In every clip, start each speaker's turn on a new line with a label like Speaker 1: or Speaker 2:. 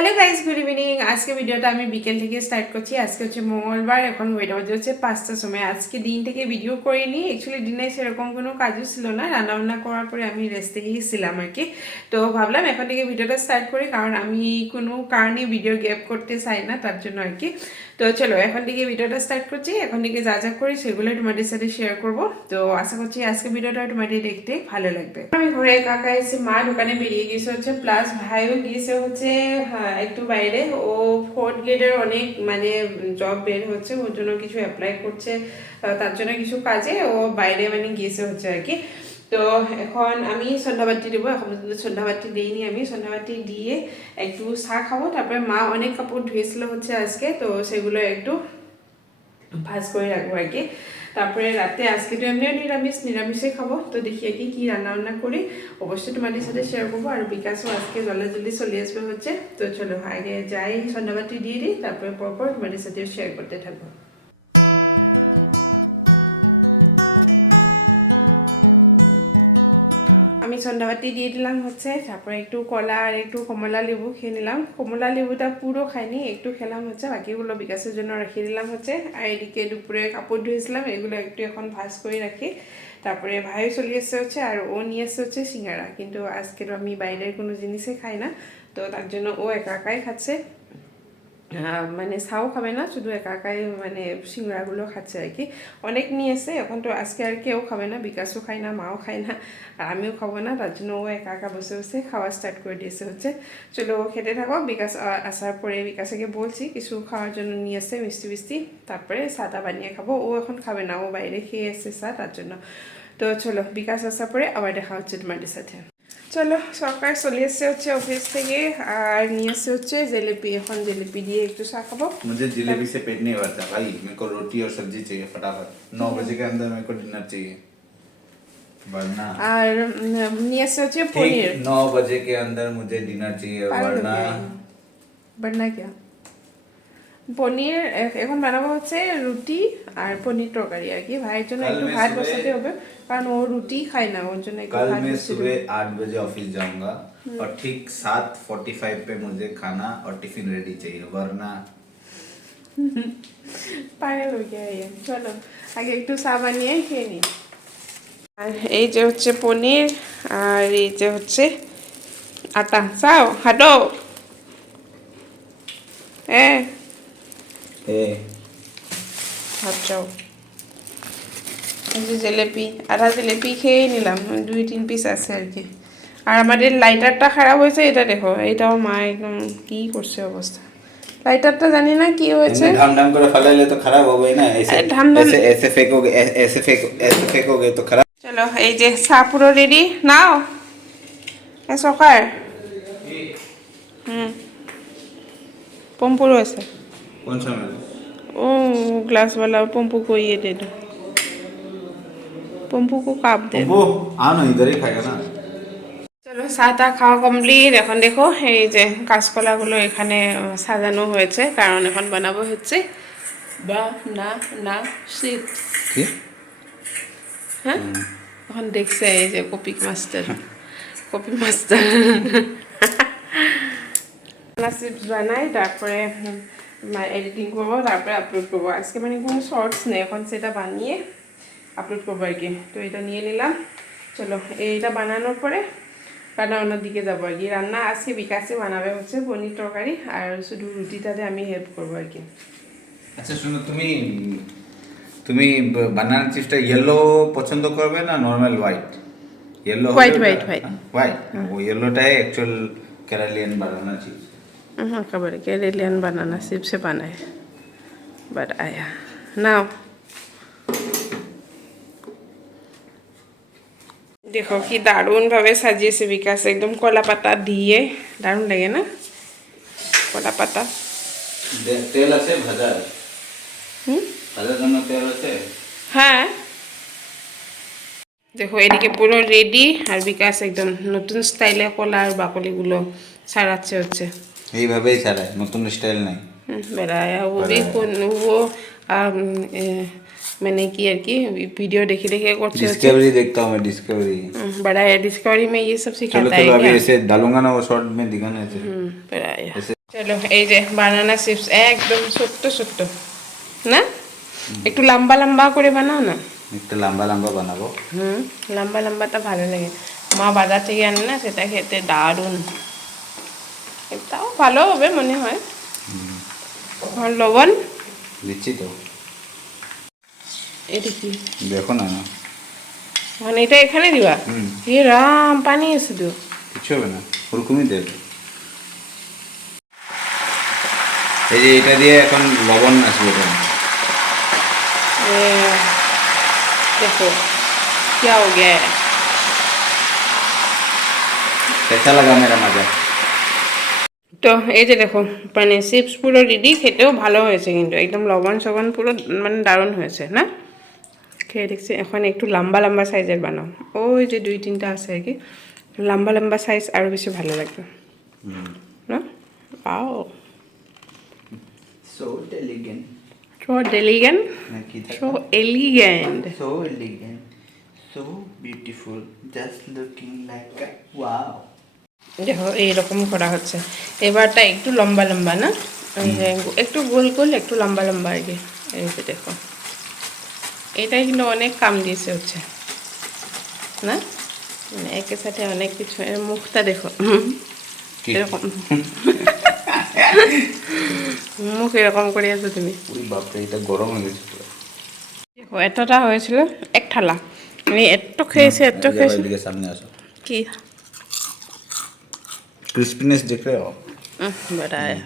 Speaker 1: Hello guys good evening আজকে ভিডিওটা আমি বিকেল থেকে স্টার্ট করছি। আজকে হচ্ছে মঙ্গলবার, এখন ওয়েটা বাজে হচ্ছে পাঁচটার সময়। আজকে দিন থেকে ভিডিও করিনি। অ্যাকচুয়ালি দিনে সেরকম কোনো কাজও ছিল না। রান্নাবান্না করার পরে আমি রেস্টে গিয়েছিলাম আর কি। তো ভাবলাম এখন থেকে ভিডিওটা স্টার্ট করি, কারণ আমি কোনো কারণে ভিডিও গ্যাপ করতে চাই না, তার জন্য আর কি। তো চলো এখন থেকে ভিডিওটা স্টার্ট করছি। এখন থেকে যা যা করি সেগুলো তোমাদের সাথে শেয়ার করব। তো আশা করছি আজকে ভিডিওটা তোমাদের দেখতে ভালো লাগবে। আমি ঘরে কাকা এসে মা দোকানে বেরিয়ে গিয়েছে হচ্ছে প্লাস ভাইও গিয়েছে হচ্ছে হ্যাঁ, একটু বাইরে। ও ফোর্থ গ্রেডের অনেক মানে জব বের হচ্ছে ওর জন্য কিছু অ্যাপ্লাই করছে তার জন্য কিছু কাজে। ও বাইরে মানে গিয়েছে হচ্ছে আর কি। তো এখন আমি সন্ধ্যাবাতি দেবো, এখন সন্ধ্যাবাতি দিইনি আমি। সন্ধ্যাবাতি দিয়ে একটু চা খাব, তারপরে মা অনেক কাপড় ধুয়েছিল হচ্ছে আজকে, তো সেগুলো একটু ভাজ করে রাখব আর কি। তারপরে রাতে আজকে তো এমনিও নিরামিষ, নিরামিষে খাব। তো দেখি আর কি, কী রান্না বান্না করি। অবশ্যই তোমাদের সাথে শেয়ার করব। আর বিকাশও আজকে জলে জলদি চলে আসবে হচ্ছে। তো চলো আগে যাই সন্ধ্যাবাতি দিয়ে দিই, তারপরে পরপর তোমাদের সাথে শেয়ার করতে থাকব। আমি সন্ধ্যাবাতি দিয়ে দিলাম হচ্ছে, তারপরে একটু কলা আর একটু কমলা লেবু খেয়ে নিলাম। কমলা লেবুটা পুরো খাইনি, একটু খেলাম হচ্ছে, বাকিগুলো বিকাশের জন্য রেখে দিলাম হচ্ছে। আর এদিকে দুপুরে কাপড় ধুয়েছিলাম, এগুলো একটু এখন ভাজ করে রাখি। তারপরে ভাইও চলে এসছে হচ্ছে, আর ও নিয়ে এসছে হচ্ছে সিঙ্গারা। কিন্তু আজকের আমি বাইরের কোনো জিনিসই খাই না, তো তার জন্য ও একা একাই খাচ্ছে। মানে ছাও খাবে না, শুধু একা একাই মানে সিঙ্গড়াগুলো খাচ্ছে আর কি। অনেক নিয়ে এসে এখন তো আজকে আর কেউ খাবে না, বিকাশও খায় না, মাও খায় না, আর আমিও খাব না, তার জন্য ও একা একা বসে বসে খাওয়া স্টার্ট করে দিয়েছে হচ্ছে। চলো ও খেতে থাকো বিকাশ আসার পরে বিকাশকে বলছি, কিছু খাওয়ার জন্য নিয়ে এসে মিষ্টি মিষ্টি, তারপরে সাদা বানিয়ে খাব। ও এখন খাবে না, ও বাইরে খেয়ে এসছে চা তার জন্য। তো চলো, বিকাশ আসার পরে আবার দেখা হচ্ছে তোমাদের সাথে। চলো সরকার চলে এসছে হচ্ছে অফিস থেকে আর নিয়ে এসছে হচ্ছে জিলিপি এখন জিলিপি দিয়ে একটু চা খাবো
Speaker 2: मुझे जलेबी से पेट नहीं भरता भाई मेरे को रोटी और सब्जी चाहिए फटाफट नौ बजे के अंदर मेरे को डिनर चाहिए वरना
Speaker 1: আর উম, নিয়ে এসছে হচ্ছে পনির
Speaker 2: ठीक नौ बजे के अंदर मुझे डिनर चाहिए
Speaker 1: পাগল
Speaker 2: वरना
Speaker 1: হয়ে গেল। বান্না কিয়া পনির এ- এখন বানাবো হচ্ছে রুটি আর পনির তরকারি আর কি ভাইয়ের জন্য
Speaker 2: কাল
Speaker 1: একটু
Speaker 2: मैं
Speaker 1: ভাত
Speaker 2: सुबह-
Speaker 1: বসাতে হবে কারণ ও রুটি খায় না ওর জন্য একটু
Speaker 2: कल
Speaker 1: ভাত
Speaker 2: मैं
Speaker 1: বসিয়ে
Speaker 2: सुबह
Speaker 1: দেবো।
Speaker 2: आठ बजे ऑफिस जाऊंगा और ठीक सात फोर्टी फाइव पे मुझे खाना और टिफिन रेडी चाहिए वरना
Speaker 1: পাগল হয়ে গিয়ে চলো আগে একটু চা বানিয়ে খেয়ে নিই আর এই যে হচ্ছে পনির আর এই যে হচ্ছে আটা চাও হাঁটো হ্যাঁ
Speaker 2: এ।
Speaker 1: ভাত এই যে জিলেপি আধা জিলেপি খেয়েই নিলাম দুই তিন পিস আছে আর কি। আর আমাদের লাইটারটা খারাপ হয়েছে এটা দেখো এটাও মা একদম কি করছে অবস্থা। লাইটারটা জানি না কি হয়েছে।
Speaker 2: ধামধাম করে ফালাইলে তো খারাপ হবে না ধামধাম এসে এসে এসে তো খারাপ।
Speaker 1: চলো এই যে চা পুরো রেডি নাও। এ সকার। হুম। পম্পুরও আছে
Speaker 2: कौन सा मेरे
Speaker 1: ओ ग्लास वाला पंपू को ये दे दो पंपू को काप दे दो
Speaker 2: वो आओ ना इधर ही खाएगा ना
Speaker 1: চলো চাহ তাহ খাওয়া কমপ্লিট এখন দেখো এই যে কাঁচকলাগুলো এখানে আহ, সাজানো হয়েছে কারণ এখন বানাবো হচ্ছে বা না না চিপস
Speaker 2: কি
Speaker 1: হ্যাঁ এখন দেখছে এই যে কপিক মাস্টার কপি মাস্টার চিপস বানাই তারপরে এডিটিং করব তারপরে আপলোড করব। আজকে মানে কোনো শর্টস নেই এখন সেটা বানিয়ে আপলোড করব আর কি। তো এটা নিয়ে নিলাম। চলো এইটা বানানোর পরে রান্নাবান্নার দিকে যাব আর কি। রান্না আজকে বিকাশে বানাবে হচ্ছে পনির তরকারি আর শুধু রুটিটাতে আমি হেল্প করব আর কি।
Speaker 2: আচ্ছা শুনো তুমি তুমি বানানা চিপসটা ইয়েলো পছন্দ করবে না normal white yellow
Speaker 1: White, white, white.
Speaker 2: White ও ইয়েলোটাই অ্যাকচুয়াল কেরালিয়ান বানানা চিপস
Speaker 1: একেবারে কেরেলিয়ান বানানা চিপসে বানায় বাট আয়া নাও দেখো কি দারুণভাবে সাজিয়েছে বিকাশ একদম কলা পাতা দিয়ে দারুণ লাগে না কলা পাতা
Speaker 2: তেল আছে
Speaker 1: ভাজার
Speaker 2: ভাজার জন্য তেল আছে
Speaker 1: হ্যাঁ দেখো এদিকে পুরো রেডি আর বিকাশ একদম নতুন স্টাইলে কলা আর বাকলিগুলো সারাচ্ছে হচ্ছে
Speaker 2: এইভাবেই ছাড়ায় নতুন স্টাইল নাই
Speaker 1: हम्म, बनाया वो भी कौन वो आम, ए, मैंने की यार की वीडियो देखे देखे कुछ
Speaker 2: डिस्कवरी देखता हूँ मैं डिस्कवरी
Speaker 1: बनाया डिस्कवरी में ये सब
Speaker 2: चलो
Speaker 1: सिखाता है
Speaker 2: चलो अभी
Speaker 1: क्या
Speaker 2: ऐसे डालूंगा ना वो शॉर्ट में दिखाना है
Speaker 1: हम्म, बनाया
Speaker 2: ऐसे
Speaker 1: চলো এই যে বানানা চিপস একদম ছোট্ট ছোট্ট না একটু লম্বা লম্বা করে বানাও না
Speaker 2: একটু লম্বা লম্বা বানাবো
Speaker 1: হুম লম্বা লম্বাটা ভালো লাগে মা বাজার থেকে আনে না সেটা খেতে দারুণ এটাও ভালো হবে মনে হয় আর লবণ
Speaker 2: দিচ্ছি তো
Speaker 1: এটা কি
Speaker 2: দেখো না
Speaker 1: মানে এটা এখানে দিবা
Speaker 2: হুম
Speaker 1: এ রাম পানি আছে তো
Speaker 2: কিছু হবে না ওরকমই দেবে এই যে এটা দিয়ে এখন লবণ আসবে এটা
Speaker 1: ए, देखो क्या हो गया है
Speaker 2: कैसा लगा मेरा मजा
Speaker 1: তো এই যে দেখো মানে চিপস পুরো রেডি খেতেও ভালো হয়েছে কিন্তু। একদম লবণ সবন পুরো মানে দারুণ হয়েছে না? খেয়ে দেখছি এখন একটু লম্বা লম্বা সাইজের বানাও। ওই যে দুই তিনটা আছে আর কি। লম্বা লম্বা সাইজ আরও বেশি ভালো লাগবে। না? পাও
Speaker 2: so elegant
Speaker 1: সো ডেলিগেন্ট
Speaker 2: নাকি
Speaker 1: so elegant
Speaker 2: so elegant so beautiful just looking like a wow
Speaker 1: দেখো এইরকম করা হচ্ছে। এবারটা একটু লম্বা লম্বা না? একটু গোল গোল একটু লম্বা লম্বা আর কি। এই যে দেখো। এটাই কিন্তু অনেক কাম দিয়েছে হচ্ছে না? মানে একের সাথে অনেক কিছু মুখটা দেখো? এরকম। মুখ এরকম করে আছো তুমি।
Speaker 2: এটা গরম হয়ে গেছে
Speaker 1: দেখো এতটা হয়েছিল এক থালা আমি এত খেয়েছি এত খেয়েছি। কি?
Speaker 2: क्रिस्पीनेस देख रहे हो
Speaker 1: উম, बनाया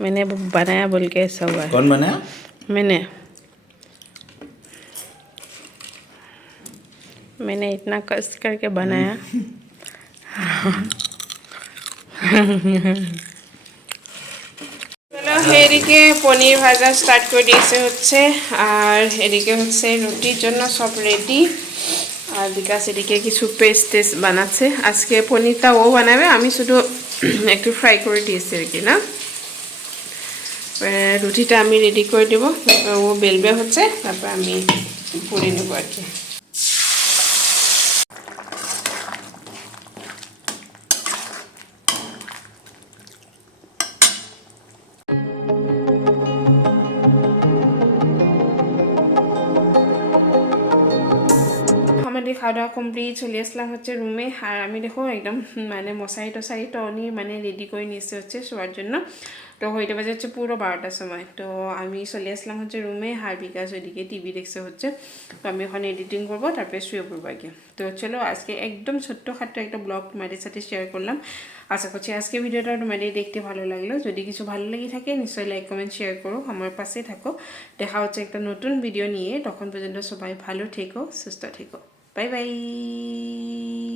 Speaker 1: मैंने वो बनाया बोल के सब है
Speaker 2: कौन बनाया
Speaker 1: मैंने मैंने इतना कष्ट करके बनाया চলো এদিকে পনির ভাজা স্টার্ট করে দিয়েছে হচ্ছে আর এদিকে হচ্ছে রুটির জন্য সব রেডি আর বিকাশ এদিকে কিছু পেস্ট টেস্ট বানাচ্ছে। আজকে পনিরটা ও বানাবে, আমি শুধু একটু ফ্রাই করে দিয়েছি আর কি, না? রুটিটা আমি রেডি করে দেবো। ও বেলবে হচ্ছে, তারপর আমি করে নেব আর কি। খাওয়া দাওয়া কমপ্লিট চলে আসলাম হচ্ছে রুমে আর আমি দেখো একদম মানে মশারি টশারি টনি মানে রেডি করে নিয়ে হচ্ছে শোয়ার জন্য। তো হইতে বাজে হচ্ছে পুরো বারোটার সময়। তো আমি চলে আসলাম হচ্ছে রুমে আর বিকাশ ওইদিকে টিভি দেখছে হচ্ছে। তো আমি এখন এডিটিং করব, তারপরে শুয়ে পড়ব আগে তো চলো আজকে একদম ছোট্ট খাট্ট একটা ব্লগ তোমাদের সাথে শেয়ার করলাম। আশা করছি আজকে ভিডিওটা তোমাদের দেখতে ভালো লাগল। যদি কিছু ভালো লেগে থাকে, নিশ্চয়ই লাইক কমেন্ট শেয়ার করো। আমার পাশে থাকো। দেখা হচ্ছে একটা নতুন ভিডিও নিয়ে। তখন পর্যন্ত সবাই ভালো থেকো, সুস্থ থেকো। 拜拜。